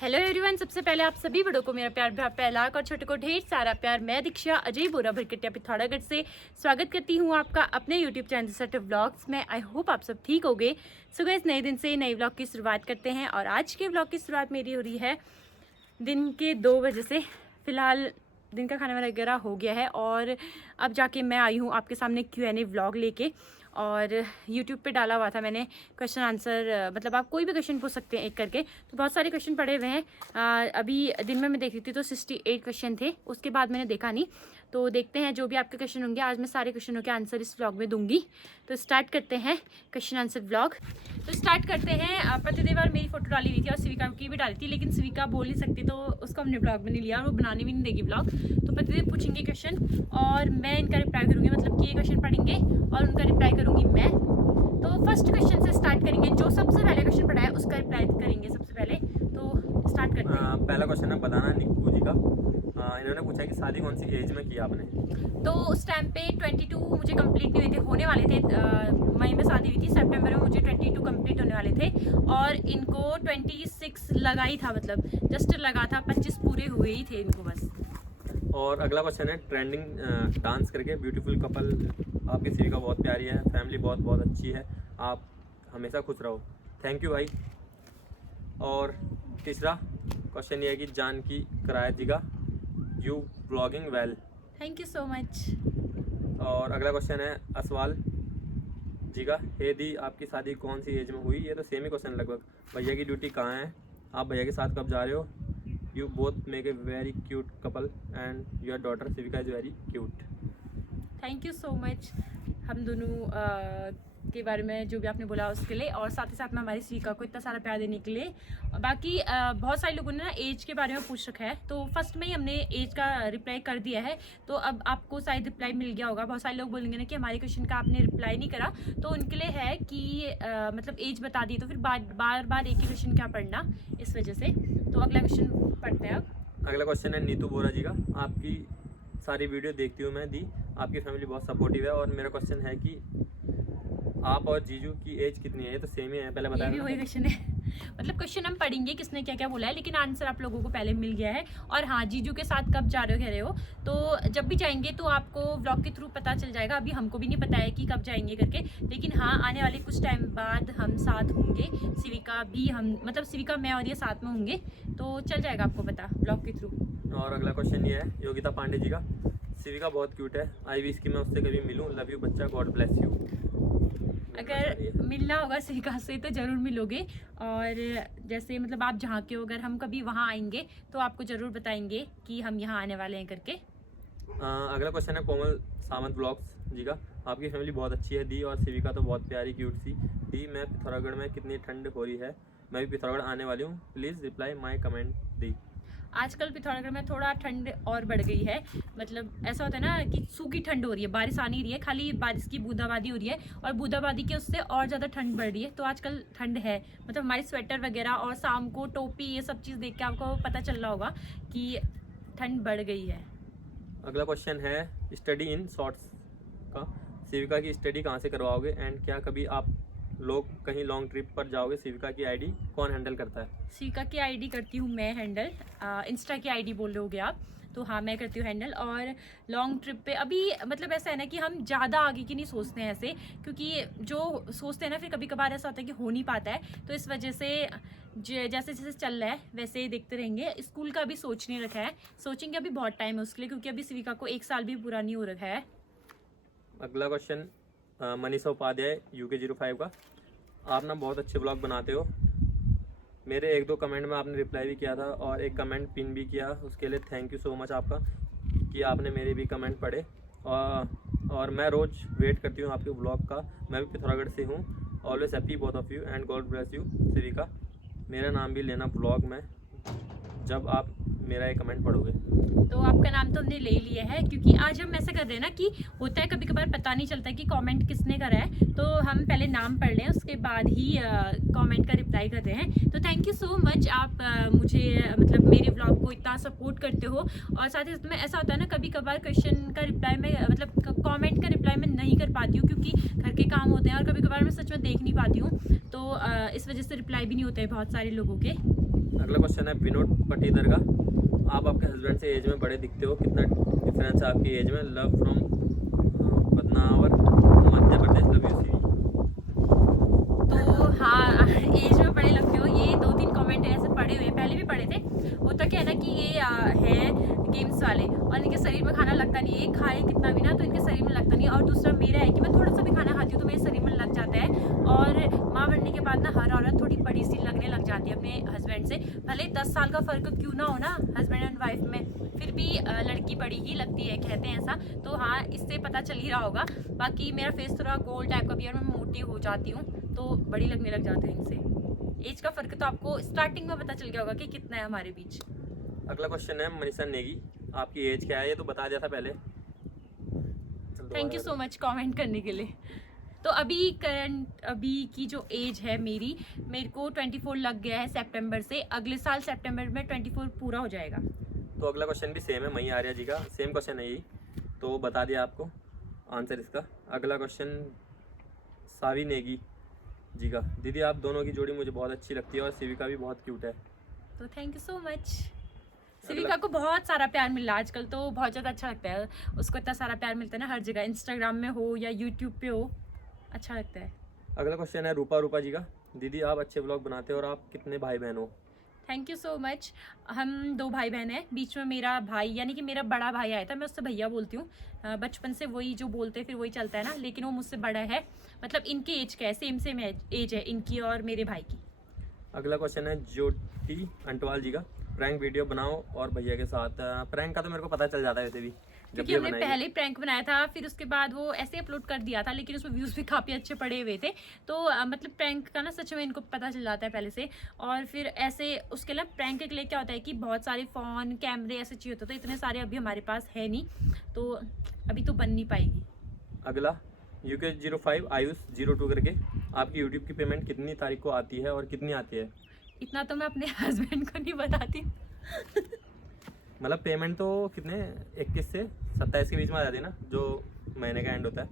Hello everyone, सबसे पहले आप सभी बड़ों को मेरा प्यार भरा पहलाक और छोटे को ढेर सारा प्यार। मैं दीक्षा अजय बोरा भरकटिया पिथौरागढ़ से स्वागत करती हूँ आपका अपने यूट्यूब चैनल सट व्लॉग्स में। आई होप आप सब ठीक हो गए। सो गाइस, नए दिन से नए व्लॉग की शुरुआत करते हैं और आज के व्लॉग की शुरुआत मेरी हो रही है दिन के 2 बजे से। फ़िलहाल दिन का खाना वगैरह हो गया है और अब जाके मैं आई हूँ आपके सामने Q&A व्लॉग लेके। और YouTube पे डाला हुआ था मैंने क्वेश्चन आंसर, मतलब आप कोई भी क्वेश्चन पूछ सकते हैं एक करके। तो बहुत सारे क्वेश्चन पड़े हुए हैं। अभी दिन में मैं देख रही थी तो 68 क्वेश्चन थे, उसके बाद मैंने देखा नहीं। तो देखते हैं जो भी आपके क्वेश्चन होंगे, आज मैं सारे क्वेश्चनों के आंसर इस व्लॉग में दूंगी। तो स्टार्ट करते हैं क्वेश्चन आंसर व्लॉग। तो स्टार्ट करते हैं। प्रतिदेवार मेरी फोटो डाली हुई थी और सिविका की भी डाली थी, लेकिन सिविका बोल नहीं सकती तो उसको हमने व्लॉग में नहीं लिया और वो बनाने भी नहीं देगी व्लॉग। तो प्रतिदेव पूछेंगे क्वेश्चन और मैं इनका रिप्लाई करूँगी, मतलब कि ये क्वेश्चन पढ़ेंगे और उनका रिप्लाई करूँगी मैं। तो फर्स्ट क्वेश्चन से स्टार्ट करेंगे। जो सबसे पहले क्वेश्चन पढ़ा है उसका रिप्लाई करेंगे सबसे पहले। तो स्टार्ट करते हैं। पहला क्वेश्चन है बताना निक्कू जी का। इन्होंने पूछा कि शादी कौन सी एज में की आपने? तो उस टाइम पे 22 मुझे कंप्लीट नहीं हुए थे, होने वाले थे। मई में शादी हुई थी, सितंबर में मुझे 22 कंप्लीट होने वाले थे और इनको 26 लगा ही था, मतलब जस्ट लगा था, 25 पूरे हुए ही थे इनको बस। और अगला क्वेश्चन है ट्रेंडिंग डांस करके ब्यूटीफुल कपल। आपकी सिविका बहुत प्यारी है, फैमिली बहुत बहुत अच्छी है, आप हमेशा खुश रहो। थैंक यू भाई। और तीसरा क्वेश्चन ये है कि जानकी कराया जी का you blogging well. Thank you so much. और अगला क्वेश्चन है असवाल जी का, हे दी आपकी शादी कौन सी एज में हुई? ये तो सेम ही क्वेश्चन लगभग। भैया की ड्यूटी कहाँ है? आप भैया के साथ कब जा रहे हो? You both make a very cute couple and your daughter Shivika is very cute. Thank you so much हम दोनों के बारे में जो भी आपने बोला उसके लिए, और साथ ही साथ में हमारी सिविका को इतना सारा प्यार देने के लिए। बाकी बहुत सारे लोगों ने ना एज के बारे में पूछ रखा है, तो फर्स्ट में ही हमने एज का रिप्लाई कर दिया है। तो अब आपको शायद रिप्लाई मिल गया होगा। बहुत सारे लोग बोलेंगे ना कि हमारे क्वेश्चन का आपने रिप्लाई नहीं करा, तो उनके लिए है कि मतलब एज बता दी तो फिर बार बार एक ही क्वेश्चन क्या पढ़ना, इस वजह से। तो अगला क्वेश्चन पढ़ते हैं अब। अगला क्वेश्चन है नीतू बोरा जी का, आपकी सारी वीडियो देखती हूँ मैं दी, आपकी फैमिली बहुत सपोर्टिव है। और मेरा क्वेश्चन है कि आप और जीजू की एज कितनी है? ये तो सेम ही है, पहले बताया। ये भी वही क्वेश्चन है। मतलब क्वेश्चन हम पढ़ेंगे किसने क्या क्या बोला है, लेकिन आंसर आप लोगों को पहले मिल गया है। और हाँ, जीजू के साथ कब जा रहे हो कह रहे हो, तो जब भी जाएंगे तो आपको व्लॉग के थ्रू पता चल जाएगा। अभी हमको भी नहीं पता है कि कब जाएंगे करके, लेकिन हाँ आने वाले कुछ टाइम बाद हम साथ होंगे। सिविका भी, हम मतलब सिविका, मैं और ये साथ में होंगे, तो चल जाएगा आपको पता व्लॉग के थ्रू। और अगला क्वेश्चन ये है योगिता पांडे जी का, सिविका बहुत क्यूट है, आई विश कि मैं उससे कभी मिलूं, लव यू बच्चा, गॉड ब्लेस यू। अगर मिलना होगा सिविका से तो ज़रूर मिलोगे। और जैसे मतलब आप जहाँ के हो, अगर हम कभी वहाँ आएंगे तो आपको ज़रूर बताएंगे कि हम यहाँ आने वाले हैं करके। अगला क्वेश्चन है कोमल सावंत ब्लॉग्स जी का, आपकी फैमिली बहुत अच्छी है दी, और सिविका तो बहुत प्यारी क्यूट सी। दी मैं पिथौरागढ़ में कितनी ठंड हो रही है? मैं भी पिथौरागढ़ आने वाली हूँ, प्लीज़ रिप्लाई माई कमेंट दी। आजकल पिथौरागढ़ में थोड़ा ठंड और बढ़ गई है। मतलब ऐसा होता है ना कि सूखी ठंड हो रही है, बारिश आ नहीं रही है, खाली बारिश की बूंदाबांदी हो रही है और बूंदाबांदी के उससे और ज़्यादा ठंड बढ़ रही है। तो आजकल ठंड है, मतलब हमारी स्वेटर वगैरह और शाम को टोपी, ये सब चीज़ देख के आपको पता चल रहा होगा कि ठंड बढ़ गई है। अगला क्वेश्चन है स्टडी इन शॉर्ट्स का, सिविका की स्टडी कहाँ से करवाओगे एंड क्या कभी आप लोग कहीं लॉन्ग ट्रिप पर जाओगे? सिविका की आईडी कौन हैंडल करता है? सिविका की आईडी करती हूँ मैं हैंडल। इंस्टा की आईडी बोल रहे होगे आप, तो हाँ मैं करती हूँ हैंडल। और लॉन्ग ट्रिप पे अभी मतलब ऐसा है ना कि हम ज़्यादा आगे की नहीं सोचते हैं ऐसे, क्योंकि जो सोचते हैं ना फिर कभी कभार ऐसा होता है कि हो नहीं पाता है। तो इस वजह से जैसे जैसे चल रहा है वैसे ही देखते रहेंगे। स्कूल का भी सोच नहीं रखा है, सोचेंगे, अभी बहुत टाइम है उसके लिए, क्योंकि अभी सिविका को 1 साल भी पूरा नहीं हो रखा है। अगला क्वेश्चन मनीषा उपाध्याय UK05 का, आप ना बहुत अच्छे ब्लॉग बनाते हो, मेरे 1-2 कमेंट में आपने रिप्लाई भी किया था और एक कमेंट पिन भी किया, उसके लिए थैंक यू सो मच आपका कि आपने मेरे भी कमेंट पढ़े। और मैं रोज़ वेट करती हूँ आपके ब्लॉग का। मैं भी पिथौरागढ़ से हूँ। Always happy both of you and God bless you Shivika. मेरा नाम भी लेना ब्लॉग में जब आप मेरा एक कमेंट पढ़ोगे। तो आपका नाम तो हमने ले लिया है, क्योंकि आज हम ऐसा कर रहे हैं ना कि होता है कभी कभार पता नहीं चलता कि कमेंट किसने करा है, तो हम पहले नाम पढ़ लें उसके बाद ही कमेंट का रिप्लाई कर रहे हैं। तो थैंक यू सो मच, आप मुझे मतलब मेरे व्लॉग को इतना सपोर्ट करते हो। और साथ ही साथ में ऐसा होता है ना कभी कभार क्वेश्चन का रिप्लाई में, मतलब कमेंट का रिप्लाई मैं नहीं कर पाती हूँ, क्योंकि घर के काम होते हैं और कभी कभार मैं सच में देख नहीं पाती हूँ, तो इस वजह से रिप्लाई भी नहीं होते हैं बहुत सारे लोगों के। अगला क्वेश्चन है विनोद पटीदर का, आप आपके हस्बैंड से एज में बड़े दिखते हो, कितना डिफरेंस है आपकी एज में? Love from Badnawar Madhya Pradesh, love you CV. तो हाँ, एज में बड़े लगते हो, ये 2-3 कमेंट ऐसे पड़े हुए, पहले भी पड़े थे। होता क्या है ना कि ये है गेम्स वाले और इनके शरीर में खाना लगता नहीं है, खाए कितना भी ना तो इनके शरीर में लगता नहीं। और दूसरा मेरा है कि मैं थोड़ा सा भी खाना खाती हूँ तो मेरे शरीर में लग जाता है। और माँ बनने के बाद ना हर औरत थोड़ी बड़ी सी लगने लग जाती है अपने हस्बैंड से, भले 10 साल का फ़र्क क्यों ना हो ना हस्बैंड एंड वाइफ में, फिर भी लड़की बड़ी ही लगती है, कहते हैं ऐसा। तो हाँ, इससे पता चल ही रहा होगा। बाकी मेरा फेस थोड़ा गोल टाइप का भी है और मैं मोटी हो जाती हूँ तो बड़ी लगने लग जाते हैं इनसे। एज का फ़र्क तो आपको स्टार्टिंग में पता चल गया होगा कि कितना है हमारे बीच। अगला क्वेश्चन है मनीषा नेगी, आपकी एज क्या है? ये तो बता दिया था पहले। Thank you so much comment करने के लिए। तो अभी की जो एज है मेरे को 24 लग गया है सितंबर से, अगले साल सितंबर में 24 पूरा हो जाएगा। तो अगला क्वेश्चन भी सेम है, मई आर्या जी का सेम क्वेश्चन है यही, तो बता दिया आपको आंसर इसका। अगला क्वेश्चन सावी नेगी जी का, दीदी आप दोनों की जोड़ी मुझे बहुत अच्छी लगती है और सिविका भी बहुत क्यूट है। तो thank you so much. Civica को बहुत सारा प्यार मिल रहा है आजकल, तो बहुत ज़्यादा अच्छा लगता है। उसको इतना सारा प्यार मिलता है ना हर जगह, इंस्टाग्राम में हो या यूट्यूब पे हो, अच्छा लगता है। अगला क्वेश्चन है रूपा जी का, दीदी आप अच्छे ब्लॉग बनाते हो और आप कितने भाई बहन हो? Thank you so much. हम 2 भाई बहन हैं, बीच में मेरा भाई यानी कि मेरा बड़ा भाई आया था, मैं उससे भैया बोलती हूँ। बचपन से वही जो बोलते फिर वही चलता है ना, लेकिन वो मुझसे बड़ा है, मतलब इनके एज का है, सेम एज है इनकी और मेरे भाई की। अगला क्वेश्चन है ज्योति अंटवाल जी का, प्रैंक वीडियो बनाओ और भैया के साथ। प्रैंक का तो मेरे को पता चल जाता है वैसे भी, जब क्योंकि ये हमने बनाएंगे। पहले प्रैंक बनाया था, फिर उसके बाद वो ऐसे अपलोड कर दिया था, लेकिन उसमें व्यूज़ भी काफ़ी अच्छे पड़े हुए थे। तो मतलब प्रैंक का ना सच में इनको पता चल जाता है पहले से। और फिर ऐसे उसके लिए प्रैंक के लिए क्या होता है कि बहुत सारे फ़ोन कैमरे ऐसे चाहिए होते, तो इतने सारे अभी हमारे पास है नहीं, तो अभी तो बन नहीं पाएगी। अगला UK05 आयुष 02 करके, आपकी यूट्यूब की पेमेंट कितनी तारीख को आती है और कितनी आती है? इतना तो मैं अपने हस्बैंड को नहीं बताती। मतलब पेमेंट तो कितने 21 से 27 के बीच में आ जाती है ना, जो महीने का एंड होता है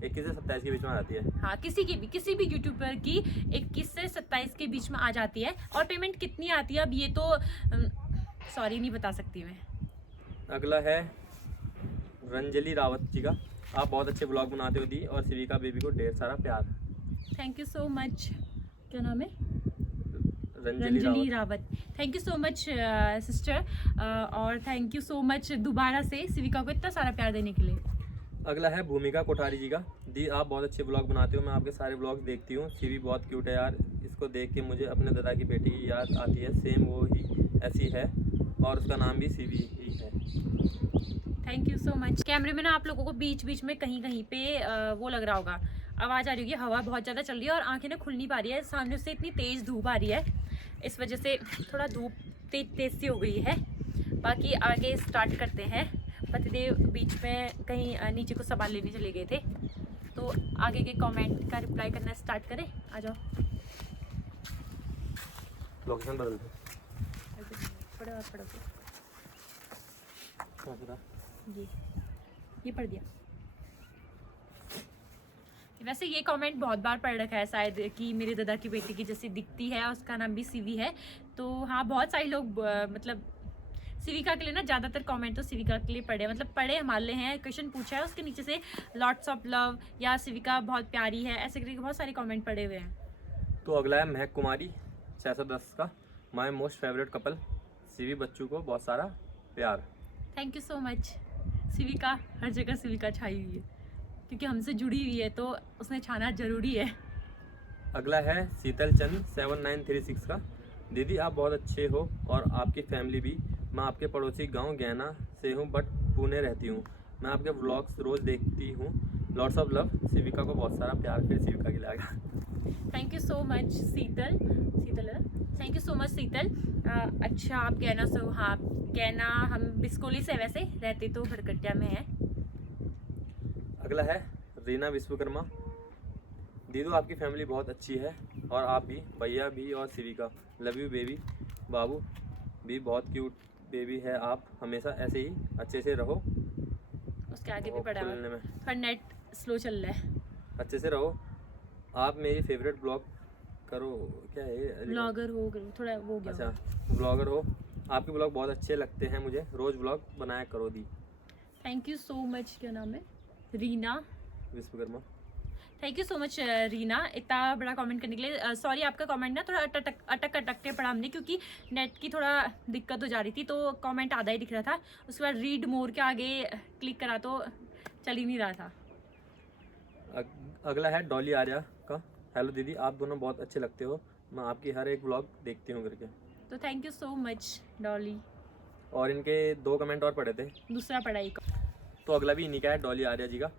21 से 27 के बीच में आ जाती है। हाँ, किसी भी यूट्यूबर की 21 से 27 के बीच में आ जाती है। और पेमेंट कितनी आती है अब ये तो सॉरी नहीं बता सकती मैं। अगला है रंजली रावत जी का, आप बहुत अच्छे ब्लॉग बनाते हो दी और सिविका बेबी को ढेर सारा प्यार। Thank you so much. क्या नाम है? Ranjali Ranjali Rawat. Rawat. Thank you so much sister, और थैंक यू सो मच दोबारा से सिविका को इतना सारा प्यार देने के लिए। अगला है भूमिका कोठारी जी का, दी आप बहुत अच्छे ब्लॉग बनाते हो, मैं आपके सारे ब्लॉग्स देखती हूँ, सीवी बहुत क्यूट है यार, इसको देख के मुझे अपने दादा की बेटी की याद आती है, सेम वो ही ऐसी है और उसका नाम भी सीवी ही है। Thank you so much. कैमरे में ना आप लोगों को बीच बीच में कहीं कहीं पे वो लग रहा होगा, आवाज़ आ रही होगी, हवा बहुत ज़्यादा चल रही है और आंखें ना खुल नहीं पा रही है, सामने से इतनी तेज़ धूप आ रही है, इस वजह से थोड़ा धूप तेज सी हो गई है। बाकी आगे स्टार्ट करते हैं। पतिदेव बीच में कहीं नीचे को सामान लेने चले गए थे, तो आगे के कमेंट का रिप्लाई करना स्टार्ट करें। आ जाओ। लोकेशन बदल दो। पढ़ो हाँ, बता। ये पढ़ दिया। वैसे ये कमेंट बहुत बार पढ़ रखा है शायद कि मेरे दादा की बेटी की जैसी दिखती है, उसका नाम भी सीवी है। तो हाँ, बहुत सारे लोग मतलब सिविका के लिए ना ज़्यादातर कमेंट तो सिविका के लिए पढ़े, मतलब पढ़े हमारे हैं, क्वेश्चन पूछा है उसके नीचे से लॉट्स ऑफ लव या सिविका बहुत प्यारी है, ऐसे करके बहुत सारे कमेंट पढ़े हुए हैं। तो अगला है महक कुमारी 610 का, माय मोस्ट फेवरेट कपल, सीवी बच्चू को बहुत सारा प्यार। Thank you so much. Shivika, हर जगह सिविका छाई हुई है क्योंकि हमसे जुड़ी हुई है, तो उसने छाना जरूरी है। अगला है शीतल चंद 7936 का, दीदी आप बहुत अच्छे हो और आपकी फैमिली भी, मैं आपके पड़ोसी गांव गैना से हूं बट पुणे रहती हूं, मैं आपके व्लॉग्स रोज़ देखती हूं, लॉट्स ऑफ लव, सिविका को बहुत सारा प्यार। फिर सिविका के लिए आएगा। थैंक यू सो मच शीतल है, थैंक यू सो मच शीतल। अच्छा, आप गैना से हो? हाँ, गैना हम बिस्कोली से, वैसे रहते तो भरकटिया में है। अगला है रीना विश्वकर्मा, दीदू आपकी फैमिली बहुत अच्छी है और आप भी, भैया भी और सिविका, लव यू बेबी, बाबू भी बहुत क्यूट बेबी है, आप हमेशा ऐसे ही अच्छे से रहो। उसके आगे भी पड़ा हुआ खुलने है, में पर नेट स्लो चल रहा है। अच्छे से रहो, आप मेरी फेवरेट ब्लॉग करो, क्या है, ब्लॉगर हो थोड़ा वो हो गया अच्छा होगा। ब्लॉगर हो, आपके ब्लॉग बहुत अच्छे लगते हैं मुझे, रोज ब्लॉग बनाया करो दी। Thank you so much. क्या नाम है? Reena. Vishwakarma. Thank you so much Reena, इतना बड़ा कमेंट करने के लिए। सॉरी आपका कमेंट ना थोड़ा अटक के पढ़ा हमने, क्योंकि नेट की थोड़ा दिक्कत हो जा रही थी, तो कमेंट आधा ही दिख रहा था। उसके बाद रीड मोर के आगे क्लिक करा तो चल ही नहीं रहा था। अगला है डॉली आर्या का। हेलो दीदी, आप दोनों बहुत अच्छे लगते हो, मैं आपकी हर एक ब्लॉग देखती हूँ करके। तो thank you so much Dolly. और इनके 2 कमेंट और पढ़े थे। दूसरा पढ़ाई का। तो अगला भी इन्हीं का है, डॉली आर्या जी का।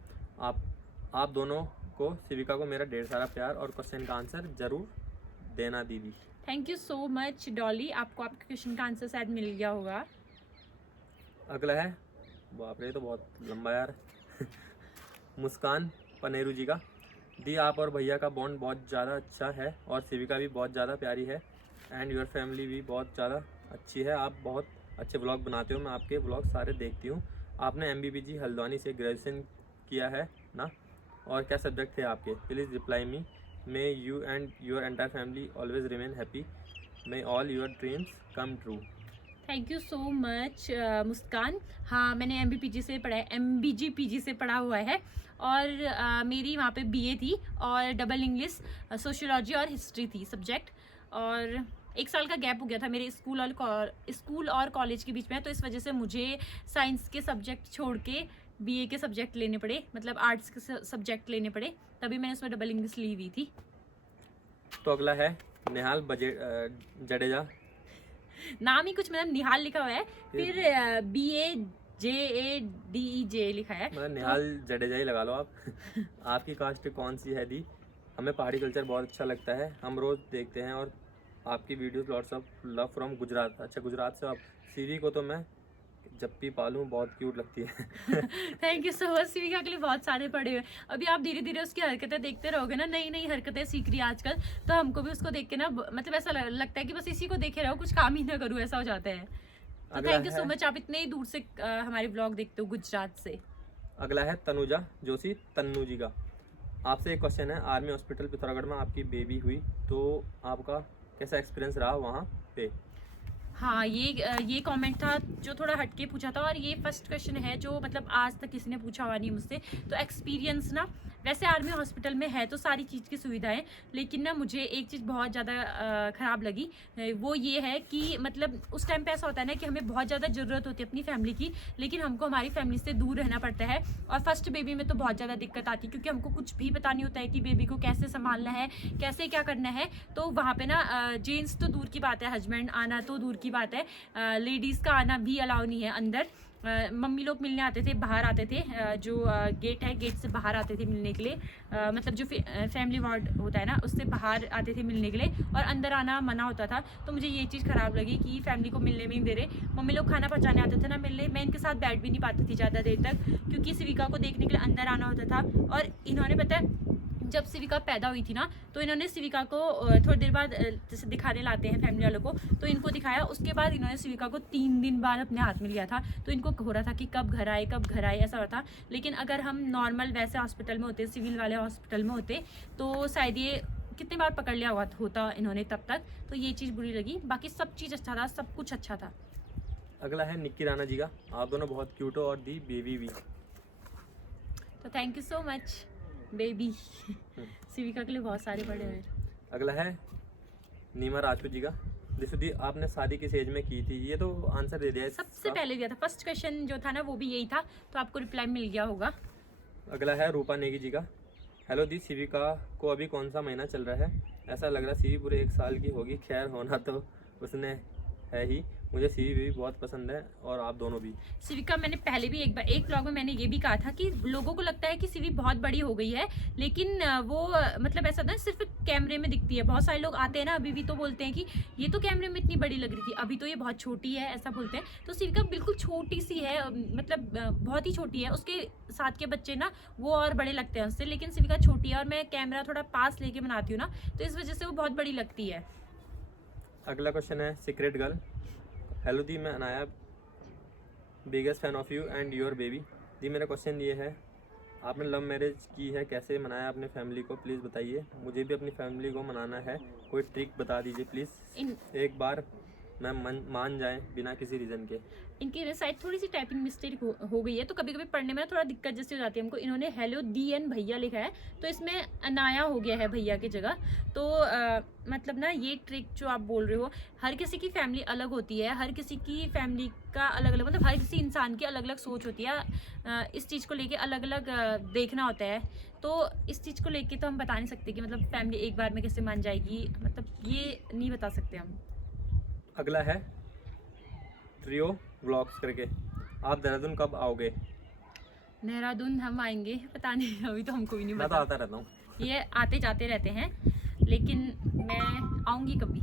आप दोनों को, शिविका को मेरा ढेर सारा प्यार और क्वेश्चन का आंसर जरूर देना दीदी। Thank you so much Dolly, आपको आपके क्वेश्चन का आंसर शायद मिल गया होगा। अगला है, बाप रे ये तो बहुत लंबा यार मुस्कान पनेरू जी का। दी, आप और भैया का बॉन्ड बहुत ज़्यादा अच्छा है और शिविका भी बहुत ज़्यादा प्यारी है एंड योर फैमिली भी बहुत ज़्यादा अच्छी है। आप बहुत अच्छे ब्लॉग बनाते हो, मैं आपके ब्लॉग सारे देखती हूँ। आपने MBBG हल्द्वानी से ग्रेजुएशन किया है ना, और क्या सब्जेक्ट थे आपके? Please reply me. May you and your entire family always remain happy, may all your dreams come true. Thank you so much Muskan. हाँ, मैंने MBPG से पढ़ा है, MBGPG से पढ़ा हुआ है, और मेरी वहाँ पे BA थी और डबल इंग्लिश, सोशियोलॉजी और हिस्ट्री थी सब्जेक्ट। और 1 साल का गैप हो गया था मेरे स्कूल और कॉलेज के बीच में, तो इस वजह से मुझे साइंस के सब्जेक्ट छोड़ के BA के सब्जेक्ट लेने पड़े, मतलब आर्ट्स के सब्जेक्ट लेने पड़े, तभी मैंने उसमें डबल इंग्लिश ली हुई थी। तो अगला है निहाल जडेजा। नाम ही कुछ मतलब निहाल लिखा हुआ है, फिर BAJADEJ लिखा है, मतलब निहाल जडेजा ही लगा लो आप आपकी कास्ट कौन सी है दी? हमें पहाड़ी कल्चर बहुत अच्छा लगता है, हम रोज देखते हैं और आपकी videos lots of love from Gujarat. अच्छा गुजरात से आप। सीवी को तो मैं जब भी पालूं बहुत क्यूट लगती है थैंक यू सो मच। सीविका के लिए बहुत सारे पढ़े हुए। अभी आप धीरे धीरे उसकी हरकतें देखते रहोगे ना, नई नई हरकतें सीख रही है आजकल, तो हमको भी उसको देख के ना मतलब ऐसा लगता है कि बस इसी को देखे रहो, कुछ काम ही ना करूँ, ऐसा हो जाता है। तो अगला थैंक यू सो है, मच, आप इतने ही दूर से हमारे ब्लॉग देखते हो गुजरात से। अगला है तनुजा जोशी, तन्नू जी का। आपसे एक क्वेश्चन है, आर्मी हॉस्पिटल पिथौरागढ़ में आपकी बेबी हुई तो आपका कैसा एक्सपीरियंस रहा वहाँ पे? हाँ, ये कमेंट था जो थोड़ा हटके पूछा था, और ये फर्स्ट क्वेश्चन है जो मतलब आज तक किसी ने पूछा हुआ नहीं मुझसे। तो एक्सपीरियंस ना, वैसे आर्मी हॉस्पिटल में है तो सारी चीज़ की सुविधाएं, लेकिन ना मुझे एक चीज़ बहुत ज़्यादा ख़राब लगी, वो ये है कि मतलब उस टाइम पे ऐसा होता है ना कि हमें बहुत ज़्यादा ज़रूरत होती है अपनी फैमिली की, लेकिन हमको हमारी फैमिली से दूर रहना पड़ता है। और फर्स्ट बेबी में तो बहुत ज़्यादा दिक्कत आती है, क्योंकि हमको कुछ भी पता नहीं होता है कि बेबी को कैसे संभालना है, कैसे क्या करना है। तो वहाँ पे ना जेंट्स तो दूर की बात है, हस्बैंड आना तो दूर की बात है, लेडीज़ का आना भी अलाउ नहीं है अंदर। मम्मी लोग मिलने आते थे, बाहर आते थे, जो गेट है गेट से बाहर आते थे मिलने के लिए, मतलब जो फैमिली वार्ड होता है ना उससे बाहर आते थे मिलने के लिए, और अंदर आना मना होता था। तो मुझे ये चीज़ ख़राब लगी कि फैमिली को मिलने भी नहीं दे रहे। मम्मी लोग खाना पहुँचाने आते थे ना मिलने, मैं इनके साथ बैठ भी नहीं पाती थी ज़्यादा देर तक, क्योंकि शिविका को देखने के लिए अंदर आना होता था। और इन्होंने पता है जब शिविका पैदा हुई थी ना, तो इन्होंने शिविका को थोड़ी देर बाद जैसे दिखाने लाते हैं फैमिली वालों को, तो इनको दिखाया। उसके बाद इन्होंने शिविका को 3 दिन बाद अपने हाथ में लिया था, तो इनको हो रहा था कि कब घर आए कब घर आए, ऐसा होता था। लेकिन अगर हम नॉर्मल वैसे हॉस्पिटल में होते, सिविल वाले हॉस्पिटल में होते, तो शायद ये कितने बार पकड़ लिया हुआ होता इन्होंने तब तक। तो ये चीज़ बुरी लगी, बाकी सब चीज़ अच्छा था, सब कुछ अच्छा था। अगला है निक्की राणा जी का। आप दोनों बहुत क्यूट हो और दी बेबी भी। तो thank you so much baby. Shivika के लिए बहुत सारे पड़े हुए। अगला है नीमा राजपूत जी का। जैसे दी आपने शादी किस एज में की थी? ये तो आंसर दे दिया है सबसे इसका। पहले दिया था, फर्स्ट क्वेश्चन जो था ना वो भी यही था, तो आपको रिप्लाई मिल गया होगा। अगला है रूपा नेगी जी का। हेलो दी, शिविका को अभी कौन सा महीना चल रहा है? ऐसा लग रहा सीवी पूरे 1 साल की होगी। खैर होना तो उसने है ही, मुझे सीवी भी बहुत पसंद है और आप दोनों भी। शिविका, मैंने पहले भी एक ब्लॉग में मैंने ये भी कहा था कि लोगों को लगता है कि सीवी बहुत बड़ी हो गई है, लेकिन वो मतलब ऐसा था सिर्फ कैमरे में दिखती है। बहुत सारे लोग आते हैं ना अभी भी तो बोलते हैं कि ये तो कैमरे में इतनी बड़ी लग रही थी, अभी तो ये बहुत छोटी है, ऐसा बोलते हैं। तो शिविका बिल्कुल छोटी सी है, मतलब बहुत ही छोटी है। उसके साथ के बच्चे ना वो और बड़े लगते हैं उससे, लेकिन शिविका छोटी है, और मैं कैमरा थोड़ा पास लेके बनाती हूँ ना, तो इस वजह से वो बहुत बड़ी लगती है। अगला क्वेश्चन है सीक्रेट गर्ल। हेलो दी, मैं Anaya biggest fan of you and your baby. दी मेरा क्वेश्चन ये है आपने लव मैरिज की है, कैसे मनाया अपने फैमिली को, प्लीज़ बताइए। मुझे भी अपनी फैमिली को मनाना है, कोई ट्रिक बता दीजिए प्लीज़। एक बार मैं मान जाएं बिना किसी रीज़न के। इनकी शायद थोड़ी सी टाइपिंग मिस्टेक हो गई है, तो कभी कभी पढ़ने में थोड़ा दिक्कत जैसी हो जाती है हमको। इन्होंने हेलो DN भैया लिखा है, तो इसमें अनाया हो गया है भैया की जगह। तो मतलब ना ये ट्रिक जो आप बोल रहे हो, हर किसी की फैमिली अलग होती है, हर किसी की फैमिली का अलग अलग, मतलब हर किसी इंसान की अलग अलग सोच होती है। इस चीज़ को लेके अलग अलग देखना होता है। तो इस चीज़ को लेके तो हम बता नहीं सकते कि मतलब फैमिली एक बार में कैसे मान जाएगी, मतलब ये नहीं बता सकते हम। अगला है ट्रियो व्लॉग्स करके, आप देहरादून कब आओगे? देहरादून हम आएंगे, पता नहीं, अभी तो हमको भी नहीं मैं तो पता। आता रहता हूँ, ये आते जाते रहते हैं, लेकिन मैं आऊँगी कभी।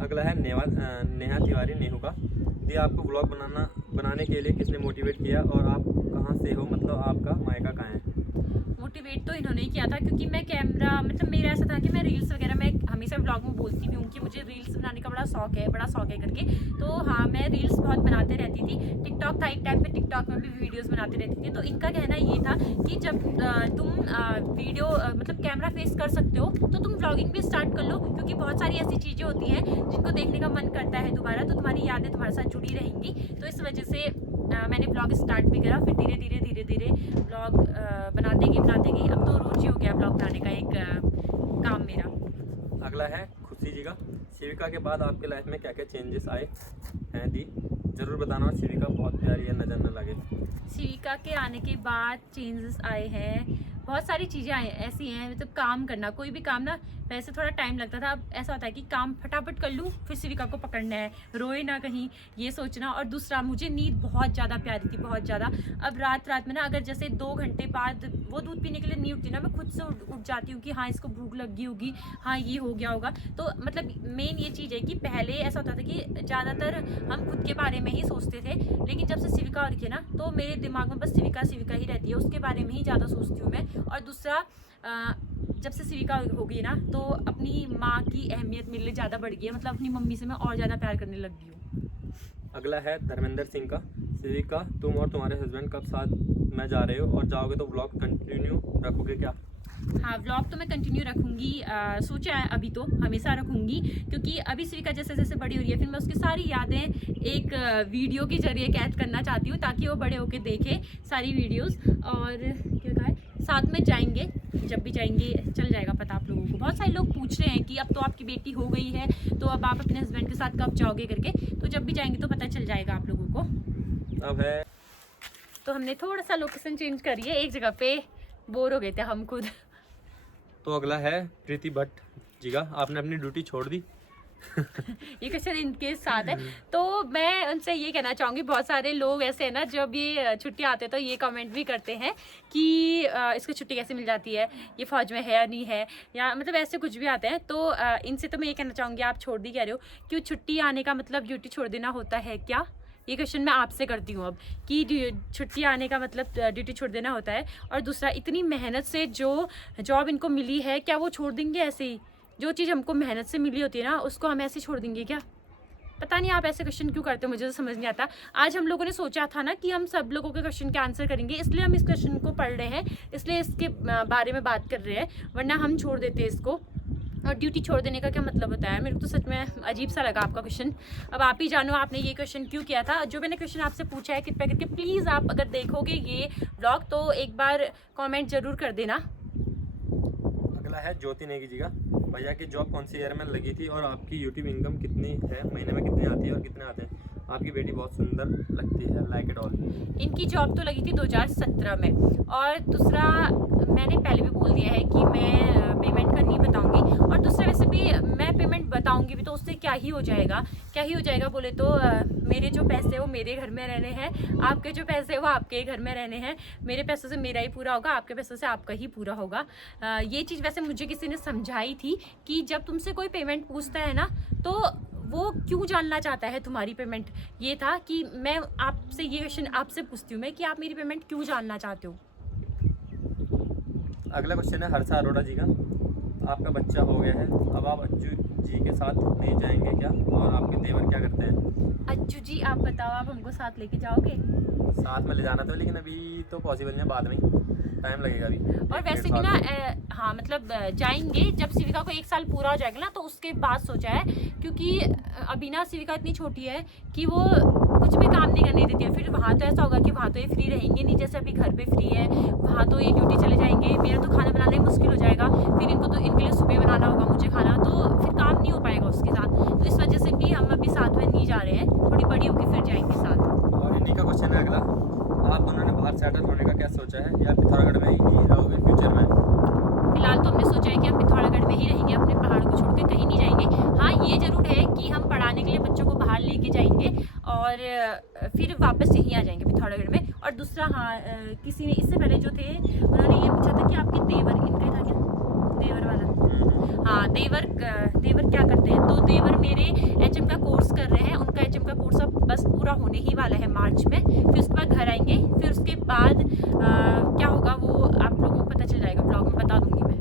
अगला है नेहा तिवारी नेहू का। दी, आपको व्लॉग बनाने के लिए किसने मोटिवेट किया और आप कहाँ से हो, मतलब आपका मायका कहाँ है? मोटिवेट तो इन्होंने ही किया था, क्योंकि मैं कैमरा, मतलब मेरा ऐसा था कि मैं रील्स वगैरह, मैं हमेशा व्लॉग में बोलती भी हूँ कि मुझे रील्स बनाने का बड़ा शौक है करके। तो हाँ, मैं रील्स बहुत बनाते रहती थी। टिकटॉक था एक टाइम पे, टिकटॉक में भी वीडियोस बनाती रहती थी। तो इनका कहना ये था कि जब तुम वीडियो मतलब कैमरा फेस कर सकते हो तो तुम व्लॉगिंग भी स्टार्ट कर लो, क्योंकि बहुत सारी ऐसी चीज़ें होती हैं जिनको देखने का मन करता है दोबारा, तो तुम्हारी यादें तुम्हारे साथ जुड़ी रहेंगी। तो इस वजह से मैंने ब्लॉग स्टार्ट भी करा। फिर धीरे धीरे ब्लॉग बनाते गई। अब तो रोज ही हो गया ब्लॉग बनाने का एक काम मेरा। अगला है खुशी जी का। शिविका के बाद आपके लाइफ में क्या क्या चेंजेस आए हैं दी, ज़रूर बताना। शिविका बहुत प्यारी है, नजर न लगे। शिविका के आने के बाद चेंजेस आए हैं, बहुत सारी चीज़ें ऐसी हैं, मतलब काम करना, कोई भी काम ना वैसे थोड़ा टाइम लगता था, अब ऐसा होता है कि काम फटाफट कर लूँ, फिर शिविका को पकड़ना है, रोए ना कहीं, ये सोचना। और दूसरा, मुझे नींद बहुत ज़्यादा प्यारी थी, बहुत ज़्यादा। अब रात में ना अगर जैसे 2 घंटे बाद वो दूध पीने के लिए नहीं उठती ना, मैं खुद से उठ जाती हूँ कि हाँ इसको भूख लगी होगी, हाँ ये हो गया होगा। तो मतलब मेन ये चीज़ है कि पहले ऐसा होता था कि ज़्यादातर हम खुद के बारे में ही सोचते थे, लेकिन जब से शिविका रखी है ना, तो मेरे दिमाग में बस शिविका ही रहती है, उसके बारे में ही ज़्यादा सोचती हूँ मैं। और दूसरा, जब से शिविका हो गई ना, तो अपनी माँ की अहमियत मेरे लिए ज़्यादा बढ़ गई है, मतलब अपनी मम्मी से मैं और ज़्यादा प्यार करने लग गई हूँ। अगला है धर्मेंद्र सिंह का। शिविका, तुम और तुम्हारे हस्बैंड कब साथ में जा रहे हो, और जाओगे तो व्लॉग कंटिन्यू रखोगे क्या? हाँ, व्लॉग तो मैं कंटिन्यू रखूँगी, सोचा है अभी तो, हमेशा रखूँगी, क्योंकि अभी शिविका जैसे जैसे बड़ी हो रही है, फिर मैं उसकी सारी यादें एक वीडियो के जरिए कैद करना चाहती हूँ, ताकि वो बड़े होके देखे सारी वीडियोस। और क्या कहा है, साथ में जाएंगे, जब भी जाएंगे चल जाएगा पता आप लोगों को। बहुत सारे लोग पूछ रहे हैं कि अब तो आपकी बेटी हो गई है, तो अब आप अपने हस्बैंड के साथ कब जाओगे करके, तो जब भी जाएंगे तो पता चल जाएगा आप लोगों को। अब है, तो हमने थोड़ा सा लोकेशन चेंज करी है, एक जगह पे बोर हो गए थे हम खुद। तो अगला है प्रीति भट्ट जी का। आपने अपनी ड्यूटी छोड़ दी? ये क्वेश्चन इनके साथ है, तो मैं उनसे ये कहना चाहूँगी, बहुत सारे लोग ऐसे हैं ना, जब ये छुट्टी आते हैं तो ये कमेंट भी करते हैं कि इसको छुट्टी कैसे मिल जाती है, ये फौज में है या नहीं है, या मतलब ऐसे कुछ भी आते हैं। तो इनसे तो मैं ये कहना चाहूँगी, आप छोड़ दी कह रहे हो, क्यों छुट्टी आने का मतलब ड्यूटी छोड़ देना होता है क्या? ये क्वेश्चन मैं आपसे करती हूँ अब, कि छुट्टी आने का मतलब ड्यूटी छोड़ देना होता है? और दूसरा, इतनी मेहनत से जो जॉब इनको मिली है, क्या वो छोड़ देंगे ऐसे ही? जो चीज़ हमको मेहनत से मिली होती है ना, उसको हम ऐसे छोड़ देंगे क्या? पता नहीं आप ऐसे क्वेश्चन क्यों करते हो, मुझे तो समझ नहीं आता। आज हम लोगों ने सोचा था ना कि हम सब लोगों के क्वेश्चन के आंसर करेंगे, इसलिए हम इस क्वेश्चन को पढ़ रहे हैं, इसलिए इसके बारे में बात कर रहे हैं, वरना हम छोड़ देते इसको। और ड्यूटी छोड़ देने का क्या मतलब होता है? मेरे को तो सच में अजीब सा लगा आपका क्वेश्चन। अब आप ही जानो आपने ये क्वेश्चन क्यों किया था। जो मैंने क्वेश्चन आपसे पूछा है, कृपया करके प्लीज़ आप अगर देखोगे ये व्लॉग तो एक बार कमेंट ज़रूर कर देना। अगला है ज्योति नेगी जी का। भैया की जॉब कौन सी ईयर में लगी थी, और आपकी यूट्यूब इनकम कितनी है, महीने में कितनी आती है और कितने आते हैं? आपकी बेटी बहुत सुंदर लगती है, लाइक इट ऑल। इनकी जॉब तो लगी थी 2017 में। और दूसरा, मैंने पहले भी बोल दिया है कि मैं पेमेंट का नहीं बताऊंगी, और दूसरा वैसे भी मैं पेमेंट बताऊंगी भी तो उससे क्या ही हो जाएगा बोले तो मेरे जो पैसे वो मेरे घर में रहने हैं, आपके जो पैसे वो आपके घर में रहने हैं। मेरे पैसों से मेरा ही पूरा होगा, आपके पैसों से आपका ही पूरा होगा। ये चीज़ वैसे मुझे किसी ने समझाई थी कि जब तुमसे कोई पेमेंट पूछता है ना, तो वो क्यों जानना चाहता है तुम्हारी पेमेंट। ये था कि मैं आपसे ये क्वेश्चन आपसे पूछती हूँ मैं कि आप मेरी पेमेंट क्यों जानना चाहते हो। अगला क्वेश्चन है हर्षा अरोड़ा जी का। आपका बच्चा हो गया है, अब आप अज्जू जी के साथ नहीं जाएंगे क्या, और आपके देवर क्या करते करते हैं। अच्छू जी आप बताओ, आप हमको साथ लेके जाओगे? साथ में ले जाना तो, लेकिन अभी तो पॉसिबल नहीं है, बाद में टाइम लगेगा अभी। और वैसे भी ना हाँ मतलब जाएंगे जब सिविका को 1 साल पूरा हो जाएगा ना, तो उसके बाद सोचा है, क्योंकि अभी ना सिविका इतनी छोटी है कि वो कुछ भी काम नहीं करने देती है। फिर वहाँ तो ऐसा होगा कि वहाँ तो ये फ्री रहेंगे नहीं, जैसे अभी घर पे फ्री है, वहाँ तो ये ड्यूटी चले जाएंगे, मेरा तो खाना बनाना ही मुश्किल हो जाएगा, फिर इनको तो इनके लिए सुबह बनाना होगा मुझे खाना, तो फिर काम नहीं हो पाएगा उसके साथ। तो इस वजह से भी हम अभी साथ में नहीं जा रहे हैं, थोड़ी बड़ी होकर फिर जाएंगे साथ। और इन्हीं का क्वेश्चन है अगला, आप दोनों ने बाहर सेटल होने का क्या सोचा है या पिथौरागढ़ में ही रहोगे फ्यूचर में? फिलहाल तो हमने सोचा है कि हम पिथौरागढ़ में ही रहेंगे, अपने पहाड़ को छोड़ के कहीं नहीं जाएंगे। हाँ ये जरूर है कि हम पढ़ाने के लिए बच्चों को बाहर लेके जाएंगे और फिर वापस यहीं आ जाएंगे पिथौरागढ़ में। और दूसरा हाँ किसी ने इससे पहले जो थे उन्होंने ये पूछा था कि आपके देवर, इनका ही था क्या देवर वाला? हाँ देवर क्या करते हैं? तो देवर मेरे एचएम का कोर्स कर रहे हैं, उनका एचएम का कोर्स अब बस पूरा होने ही वाला है मार्च में, फिर उसके बाद घर आएंगे, फिर उसके बाद क्या होगा वो आप लोगों को पता चल जाएगा, ब्लॉग में बता दूंगी मैं।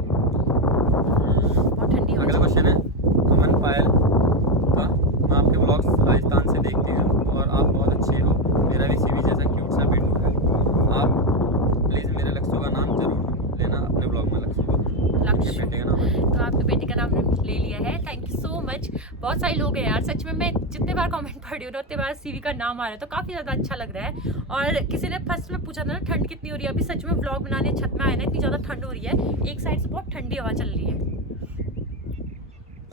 बहुत ठंडी हो। अगला क्वेश्चन है अमन पायल का, मैं आपके ब्लॉग्स राजस्थान से देखती हूँ और आप बहुत अच्छे हो, मेरा भी सीवी जैसा क्यूट सा बेटू है, आप प्लीज़ मेरे लक्ष्य का नाम जरूर लेना अपने ब्लॉग में। लक्ष्य बेटे का नाम है, तो आपके बेटे का नाम हमने ले लिया है, थैंक यू सो मच। बहुत सारे लोग हैं यार, सच में मैं जितने बार कमेंट पढ़ रही हूँ उतने बार सीवी का नाम आ रहा है, तो काफ़ी ज़्यादा अच्छा लग रहा है। और किसी ने फर्स्ट में पूछा था ना ठंड कितनी हो रही है, अभी सच में व्लॉग बनाने छत में आए ना, इतनी ज़्यादा ठंड हो रही है, एक साइड से बहुत ठंडी हवा चल रही है।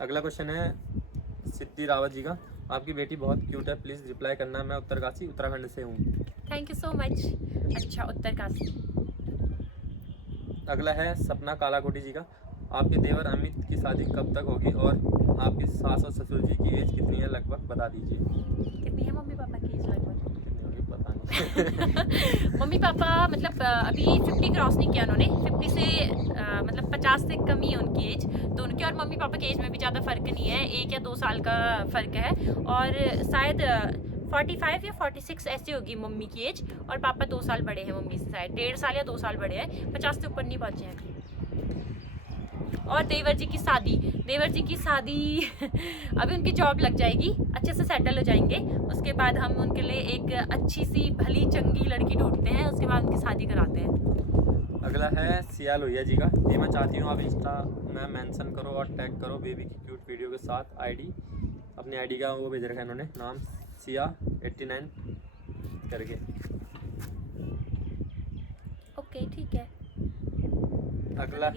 अगला क्वेश्चन है सिद्धि रावत जी का, आपकी बेटी बहुत क्यूट है, प्लीज़ रिप्लाई करना, मैं उत्तरकाशी उत्तराखंड से हूँ। Thank you so much. अच्छा उत्तरकाशी। अगला है सपना कालाकोटी जी का, आपके देवर अमित की शादी कब तक होगी और आपकी सास और ससुर जी की एज कितनी है लगभग बता दीजिए। कितनी है मम्मी पापा की एज लगभग? कितनी होगी पता नहीं। मम्मी पापा मतलब अभी 50 क्रॉस नहीं किया उन्होंने, 50 से मतलब 50 से कम ही है उनकी एज, तो उनके और मम्मी पापा की एज में भी ज़्यादा फ़र्क नहीं है, 1 या 2 साल का फ़र्क है। और शायद 45 या 46 ऐसी होगी मम्मी की एज, और पापा 2 साल बड़े हैं मम्मी से, शायद 1.5 साल या 2 साल बड़े हैं, 50 से ऊपर नहीं पहुँचे हैं। और देवर जी की शादी अभी उनकी जॉब लग जाएगी, अच्छे से सेटल हो जाएंगे, उसके बाद हम उनके लिए एक अच्छी सी भली चंगी लड़की ढूंढते हैं, उसके बाद उनकी शादी कराते हैं। अगला है सिया लोहिया जी का, ये मैं चाहती हूँ आप इंस्टा में मेंशन करो और टैग करो बेबी की क्यूट वीडियो के साथ आईडी, अपनी आईडी का वो भेज रखा है इन्होंने, नाम सिया 89 करके। ओके ठीक है। अगला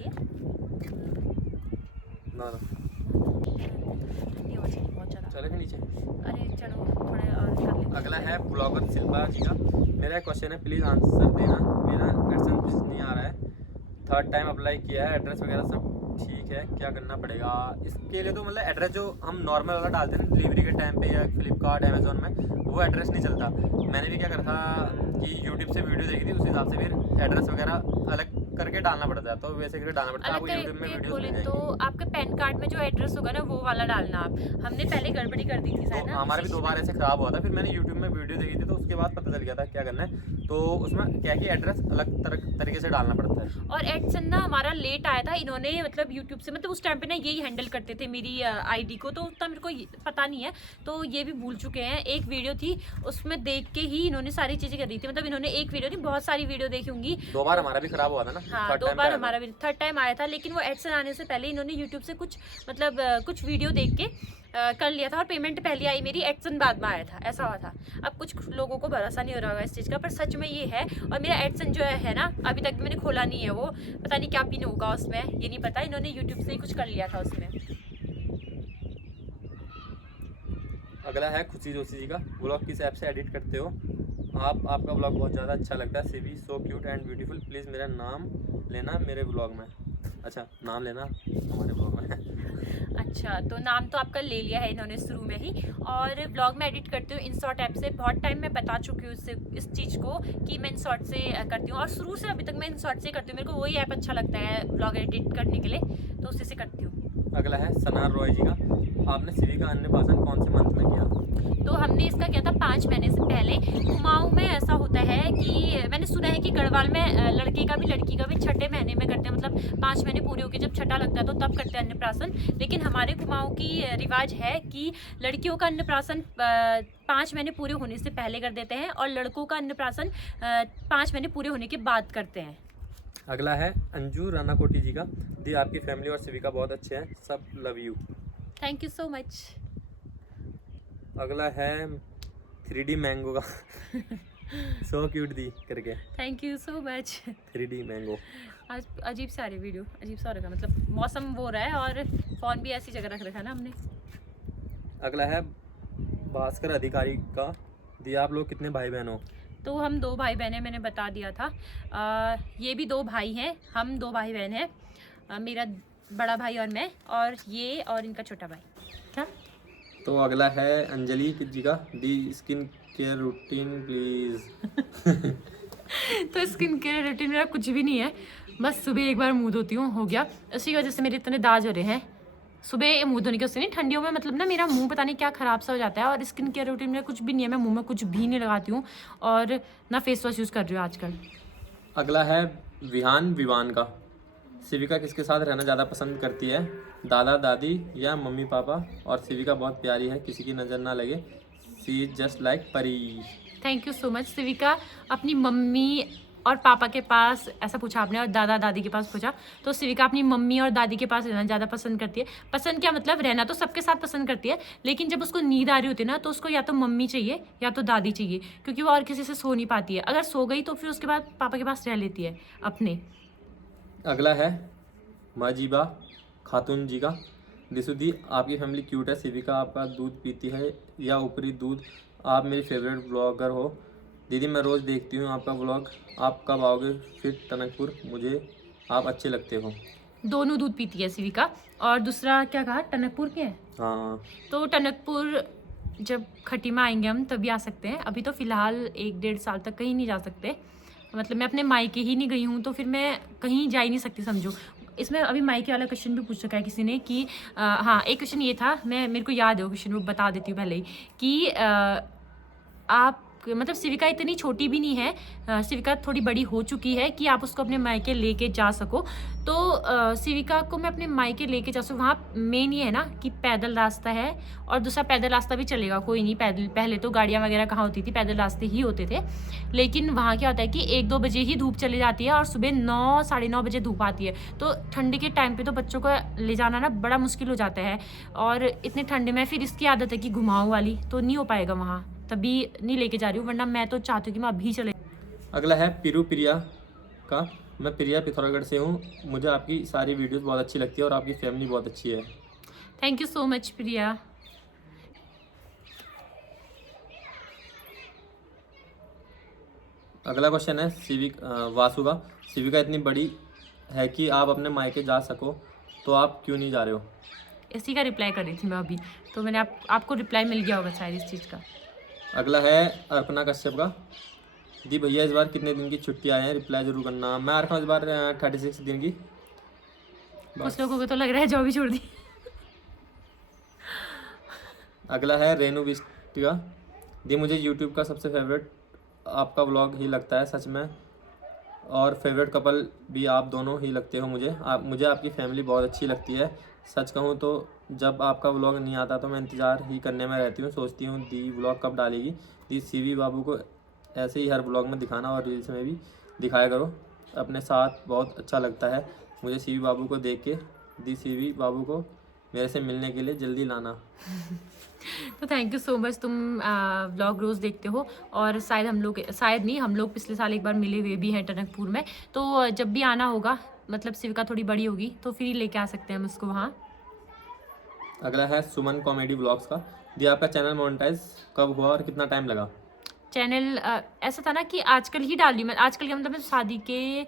ना ठंडी हवा चली बहुत ज़्यादा। चलेगा नीचे। अरे चलो थोड़े और कर लेते हैं। अगला है ब्लॉगर शिल्पा जी का, मेरा क्वेश्चन है प्लीज़ आंसर देना, मेरा एडसेंस नहीं आ रहा है, 3rd टाइम अप्लाई किया है, एड्रेस वगैरह सब ठीक है, क्या करना पड़ेगा इसके लिए? तो मतलब एड्रेस जो हम नॉर्मल वाला डालते हैं डिलीवरी के टाइम पे या फ्लिपकार्ट अमेजोन में, वो एड्रेस नहीं चलता। मैंने भी क्या करा था कि यूट्यूब से वीडियो देखी थी, उस हिसाब से फिर एड्रेस वगैरह अलग करके डालना पड़ता है, तो वैसे करके डालना पड़ता है। अलग आपको यूट्यूब में करके वीडियो बोले तो आपके पैन कार्ड में जो एड्रेस होगा ना वो वाला डालना आप, हमने पहले गड़बड़ी कर दी थी शायद तो ना। हमारा भी 2 बार ऐसे ख़राब हुआ था, फिर मैंने यूट्यूब में वीडियो देखी थी, तो उसके बाद पता चल गया था क्या करना है, तो उसमें क्या कि एड्रेस अलग तरीके से डालना पड़ता है। और एडसन ना हमारा लेट आया था, इन्होंने मतलब यूट्यूब से, मतलब उस टाइम पे ना यही हैंडल करते थे मेरी आईडी को, तो उतना मेरे को पता नहीं है, तो ये भी भूल चुके हैं। एक वीडियो थी उसमें देख के ही इन्होंने सारी चीज़ें कर दी थी, मतलब इन्होंने एक वीडियो नहीं बहुत सारी वीडियो देखी होंगी। 2 बार हमारा भी ख़राब हुआ था ना। हाँ 2 बार हमारा भी 3rd टाइम आया था, लेकिन वो एडसन आने से पहले इन्होंने यूट्यूब से कुछ मतलब कुछ वीडियो देख के कर लिया था, और पेमेंट पहले आई मेरी, एडसन बाद में आया था, ऐसा हुआ था। अब कुछ लोगों को भरोसा नहीं हो रहा होगा इस चीज़ का, पर सच में ये है। और मेरा एडसन जो है ना अभी तक मैंने खोला नहीं है, वो पता नहीं क्या पिन होगा उसमें, ये नहीं पता, इन्होंने यूट्यूब से ही कुछ कर लिया था उसमें। अगला है खुशी जोशी जी का, ब्लॉग किस ऐप से एडिट करते हो आपका ब्लॉग बहुत ज़्यादा अच्छा लगता है, CV so cute and beautiful, please मेरा नाम लेना मेरे ब्लॉग में। अच्छा नाम लेना हमारे ब्लॉग में। अच्छा तो नाम तो आपका ले लिया है इन्होंने शुरू में ही। और ब्लॉग में एडिट करती हूँ InShot ऐप से, बहुत टाइम मैं बता चुकी हूँ इस चीज़ को कि मैं InShot से करती हूँ, और शुरू से अभी तक मैं InShot से करती हूँ, मेरे को वही ऐप अच्छा लगता है ब्लॉग एडिट करने के लिए, तो उसी से करती हूँ। अगला है सनार रॉय जी का, आपने सीवी का अन्य भाषण कौन से मंथ में किया? तो हमने इसका किया था 5 महीने से पहले कुमाऊं में ऐसा होता है कि मैंने सुना है कि गढ़वाल में लड़के का भी लड़की का भी छठे महीने में करते हैं, मतलब 5 महीने पूरे होकर जब छठा लगता है तो तब करते हैं अन्नप्राशन। लेकिन हमारे कुमाऊं की रिवाज है कि लड़कियों का अन्नप्राशन 5 महीने पूरे होने से पहले कर देते हैं और लड़कों का अन्नप्राशन 5 महीने पूरे होने के बाद करते हैं। अगला है अंजू राना कोटी जी का। दी आपकी फैमिली और शिविका बहुत अच्छे हैं, सब love you. Thank you so much. अगला है 3D मैंगो का सो क्यूट दी करके। Thank you so much. 3D mango. आज अजीब सा रही वीडियो, अजीब सा हो रखा, मतलब मौसम वो रहा है और फ़ोन भी ऐसी जगह रख रखा है ना हमने। अगला है भास्कर अधिकारी का। दी आप लोग कितने भाई बहन हो? तो हम 2 भाई बहन हैं, मैंने बता दिया था। ये भी 2 भाई हैं, हम 2 भाई बहन हैं। मेरा बड़ा भाई और मैं, और ये और इनका छोटा भाई। क्या? तो अगला है अंजलि जी का। दी स्किन केयर रूटीन प्लीज़। तो स्किन केयर रूटीन मेरा कुछ भी नहीं है, बस सुबह एक बार मुँह धोती हूँ, हो गया। इसी वजह से मेरे इतने दाग हो रहे हैं। सुबह मुँह धोने के उससे नहीं, ठंडियों में मतलब ना मेरा मुंह पता नहीं क्या ख़राब सा हो जाता है। और स्किन केयर रूटीन में कुछ भी नहीं है, मैं मुंह में कुछ भी नहीं लगाती हूँ और ना फेस वॉश यूज़ कर रही हूँ आजकल। अगला है विहान विवान का। शिविका किसके साथ रहना ज़्यादा पसंद करती है, दादा दादी या मम्मी पापा? और शिविका बहुत प्यारी है, किसी की नज़र ना लगे, सी इज जस्ट लाइक परी। Thank you so much. Shivika अपनी मम्मी और पापा के पास, ऐसा पूछा आपने, और दादा दादी के पास पूछा, तो शिविका अपनी मम्मी और दादी के पास रहना ज़्यादा पसंद करती है। पसंद क्या मतलब, रहना तो सबके साथ पसंद करती है, लेकिन जब उसको नींद आ रही होती है ना तो उसको या तो मम्मी चाहिए या तो दादी चाहिए, क्योंकि वो और किसी से सो नहीं पाती है। अगर सो गई तो फिर उसके बाद पापा के पास रह लेती है अपने। अगला है माजीबा खातून जी का। दिसुदी आपकी फैमिली क्यूट है, शिविका आपका दूध पीती है या ऊपरी दूध? आप मेरी फेवरेट ब्लॉगर हो दीदी, मैं रोज़ देखती हूँ आपका ब्लॉग। आप कब आओगे फिर टनकपुर? मुझे आप अच्छे लगते हो। दोनों दूध पीती है शिविका। और दूसरा क्या कहा, टनकपुर के हैं? हाँ। तो टनकपुर जब खट्टी में आएंगे हम तभी आ सकते हैं, अभी तो फ़िलहाल 1-1.5 साल तक कहीं नहीं जा सकते। मतलब मैं अपने मायके ही नहीं गई हूँ तो फिर मैं कहीं जा ही नहीं सकती, समझो। इसमें अभी मायके वाला क्वेश्चन भी पूछ रखा है किसी ने कि हाँ, एक क्वेश्चन ये था, मेरे को याद है वो क्वेश्चन, वो बता देती हूँ पहले ही कि आप मतलब शिविका इतनी छोटी भी नहीं है, शिविका थोड़ी बड़ी हो चुकी है कि आप उसको अपने मायके लेके जा सको। तो शिविका को मैं अपने मायके लेके जा सकूँ। वहाँ मेन ये है ना कि पैदल रास्ता है, और दूसरा पैदल रास्ता भी चलेगा, कोई नहीं पैदल, पहले तो गाड़ियाँ वगैरह कहाँ होती थी, पैदल रास्ते ही होते थे। लेकिन वहाँ क्या होता है कि 1-2 बजे ही धूप चली जाती है और सुबह 9, साढ़े 9 बजे धूप आती है। तो ठंड के टाइम पे तो बच्चों को ले जाना ना बड़ा मुश्किल हो जाता है, और इतने ठंडे में फिर इसकी आदत है कि घुमाऊँ वाली, तो नहीं हो पाएगा वहाँ, तभी नहीं लेके जा रही हूँ, वरना मैं तो चाहती हूँ कि मैं अभी चले। अगला है पिरू प्रिया का। मैं प्रिया पिथौरागढ़ से हूँ, मुझे आपकी सारी वीडियोस बहुत अच्छी लगती है और आपकी फैमिली बहुत अच्छी है। थैंक यू सो मच प्रिया। अगला क्वेश्चन है वासु का। शिविका इतनी बड़ी है कि आप अपने मायके जा सको, तो आप क्यों नहीं जा रहे हो? इसी का रिप्लाई कर रही थी मैं अभी, तो मैंने आपको रिप्लाई मिल गया होगा शायद इस चीज़ का। अगला है अर्पणा कश्यप का। दी भैया इस बार कितने दिन की छुट्टी आए हैं, रिप्लाई जरूर करना। मैं आ रखा हूँ इस बार 36 दिन की। कुछ लोगों को तो लग रहा है जॉब ही छोड़ दी। अगला है रेनू बिस्टी का। दी मुझे यूट्यूब का सबसे फेवरेट आपका व्लॉग ही लगता है सच में, और फेवरेट कपल भी आप दोनों ही लगते हो मुझे। मुझे आपकी फैमिली बहुत अच्छी लगती है। सच कहूँ तो जब आपका व्लॉग नहीं आता तो मैं इंतज़ार ही करने में रहती हूँ, सोचती हूँ दी व्लॉग कब डालेगी। दी सीवी बाबू को ऐसे ही हर व्लॉग में दिखाना और रील्स में भी दिखाया करो, अपने साथ बहुत अच्छा लगता है मुझे सीवी बाबू को देख के। दी सीवी बाबू को मेरे से मिलने के लिए जल्दी लाना। तो थैंक यू सो मच, तुम व्लॉग रोज़ देखते हो, और शायद नहीं, हम लोग पिछले साल एक बार मिले हुए भी हैं टनकपुर में, तो जब भी आना होगा, मतलब शिविका थोड़ी बड़ी होगी तो फिर ही लेके आ सकते हैं हम उसको वहाँ। अगला है सुमन कॉमेडी व्लॉग्स का। दी आपका चैनल मोनेटाइज कब हुआ और कितना टाइम लगा? चैनल ऐसा था ना कि आजकल ही डाल दी मैं, आजकल के मतलब शादी के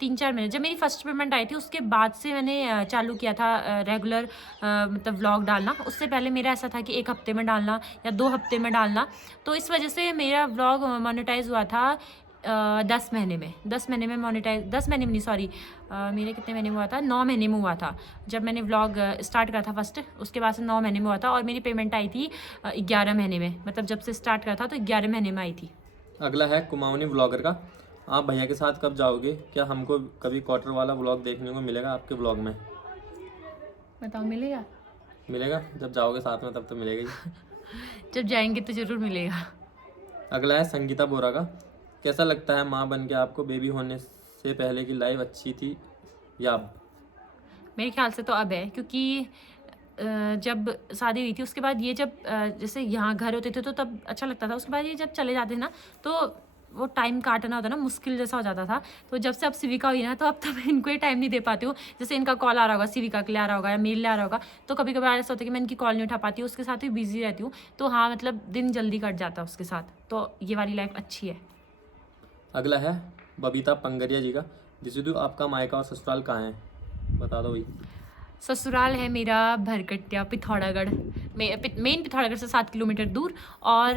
3-4 महीने, जब मेरी फर्स्ट पेमेंट आई थी उसके बाद से मैंने चालू किया था रेगुलर मतलब व्लॉग डालना। उससे पहले मेरा ऐसा था कि 1 हफ्ते में डालना या 2 हफ्ते में डालना, तो इस वजह से मेरा व्लॉग मोनेटाइज हुआ था 10 महीने में मोनेटाइज, 10 महीने में नहीं, सॉरी, मेरे कितने महीने में हुआ था, 9 महीने में हुआ था जब मैंने व्लॉग स्टार्ट करा था फर्स्ट, उसके बाद से 9 महीने में हुआ था। और मेरी पेमेंट आई थी 11 महीने में, मतलब जब से स्टार्ट करा था तो 11 महीने में आई थी। अगला है कुमाऊनी व्लॉगर का, आप भैया के साथ कब जाओगे? क्या हमको कभी क्वार्टर वाला व्लॉग देखने को मिलेगा आपके व्लॉग में? बताओ, मिलेगा? मिलेगा, जब जाओगे साथ में तब तो मिलेगा ही। जब जाएंगे तो ज़रूर मिलेगा। अगला है संगीता बोरा का, कैसा लगता है माँ बन के आपको? बेबी होने से पहले की लाइफ अच्छी थी या अब? मेरे ख्याल से तो अब है, क्योंकि जब शादी हुई थी उसके बाद ये जब जैसे यहाँ घर होते थे तो तब अच्छा लगता था, उसके बाद ये जब चले जाते थे ना तो वो टाइम काटना होता ना मुश्किल जैसा हो जाता था। तो जब से अब सिविका हुई ना तो अब तो मैं इनको ही टाइम नहीं दे पाती हूँ। जैसे इनका कॉल आ रहा होगा, सिविका के लिए आ रहा होगा या मेल ले आ रहा होगा, तो कभी कभी ऐसा होता है कि मैं इनकी कॉल नहीं उठा पाती हूँ, उसके साथ ही बिजी रहती हूँ। तो हाँ, मतलब दिन जल्दी कट जाता है उसके साथ, तो ये वाली लाइफ अच्छी है। अगला है बबीता पंगरिया जी का, जिसु आपका मायका और ससुराल कहाँ है? बता दो भाई। ससुराल है मेरा भरकटिया पिथौरागढ़ मेन पिथौरागढ़ से 7 किलोमीटर दूर, और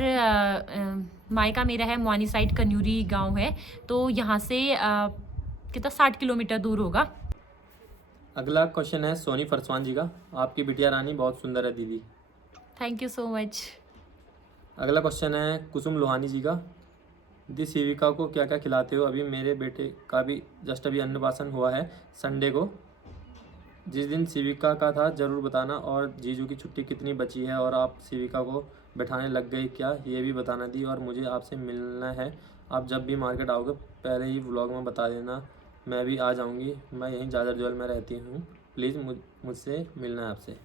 मायका मेरा है मुआनी साइड, कन्यूरी गांव है, तो यहाँ से कितना 60 किलोमीटर दूर होगा। अगला क्वेश्चन है सोनी फरसवान जी का, आपकी बिटिया रानी बहुत सुंदर है दीदी। Thank you so much. अगला क्वेश्चन है कुसुम लोहानी जी का, दी सेविका को क्या क्या खिलाते हो? अभी मेरे बेटे का भी जस्ट अभी अन्नप्राशन हुआ है संडे को, जिस दिन सेविका का था ज़रूर बताना, और जीजू की छुट्टी कितनी बची है और आप सेविका को बैठाने लग गए क्या, ये भी बताना दी। और मुझे आपसे मिलना है, आप जब भी मार्केट आओगे पहले ही व्लॉग में बता देना, मैं भी आ जाऊंगी, मैं यहीं जादर जोल में रहती हूँ, प्लीज़ मुझसे मिलना है आपसे।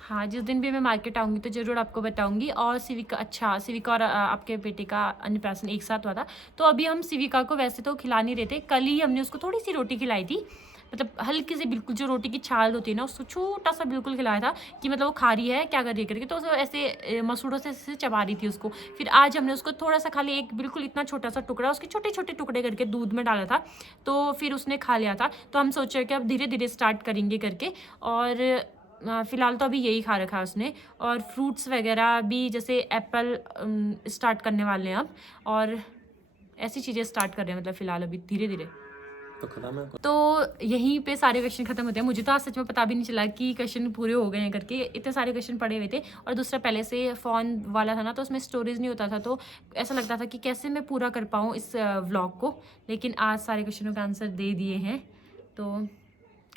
हाँ, जिस दिन भी मैं मार्केट आऊँगी तो ज़रूर आपको बताऊँगी। और सिविका और आपके बेटे का अन्नप्राशन एक साथ हुआ था, तो अभी हम सिविका को वैसे तो खिला नहीं रहे थे। कल ही हमने उसको थोड़ी सी रोटी खिलाई थी, मतलब हल्की सी, बिल्कुल जो रोटी की छाल होती है ना, उसको छोटा सा बिल्कुल खिलाया था कि मतलब वो खा रही है क्या कर रही है करके, तो उसको ऐसे मसूड़ों से ऐसे चबा रही थी उसको। फिर आज हमने उसको थोड़ा सा खाली एक बिल्कुल इतना छोटा सा टुकड़ा, उसके छोटे छोटे टुकड़े करके दूध में डाला था, तो फिर उसने खा लिया था। तो हम सोच रहे कि अब धीरे धीरे स्टार्ट करेंगे करके, और फ़िलहाल तो अभी यही खा रखा है उसने। और फ्रूट्स वगैरह भी, जैसे एप्पल स्टार्ट करने वाले हैं अब, और ऐसी चीज़ें स्टार्ट कर रहे हैं, मतलब फ़िलहाल अभी धीरे धीरे। तो खत्म है। तो यहीं पे सारे क्वेश्चन खत्म होते हैं। मुझे तो आज सच में पता भी नहीं चला कि क्वेश्चन पूरे हो गए हैं करके, इतने सारे क्वेश्चन पड़े हुए थे। और दूसरा, पहले से फ़ोन वाला था ना तो उसमें स्टोरेज नहीं होता था, तो ऐसा लगता था कि कैसे मैं पूरा कर पाऊँ इस व्लॉग को। लेकिन आज सारे क्वेश्चनों का आंसर दे दिए हैं, तो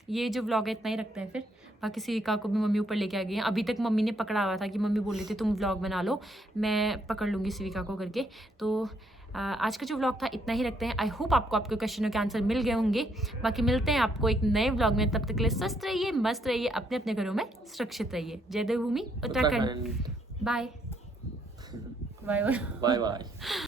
ये जो व्लॉग है इतना ही रखते हैं फिर। बाकी सिविका को भी मम्मी ऊपर लेके आ गई हैं। अभी तक मम्मी ने पकड़ा हुआ था कि मम्मी बोल रही थी तुम व्लॉग बना लो, मैं पकड़ लूँगी सिविका को करके। तो आज का जो व्लॉग था इतना ही रखते हैं। आई होप आपको आपके क्वेश्चनों के आंसर मिल गए होंगे। बाकी मिलते हैं आपको एक नए व्लॉग में, तब तक के लिए स्वस्थ रहिए, मस्त रहिए, अपने अपने घरों में सुरक्षित रहिए। जय Devbhoomi Uttarakhand. Bye bye bye.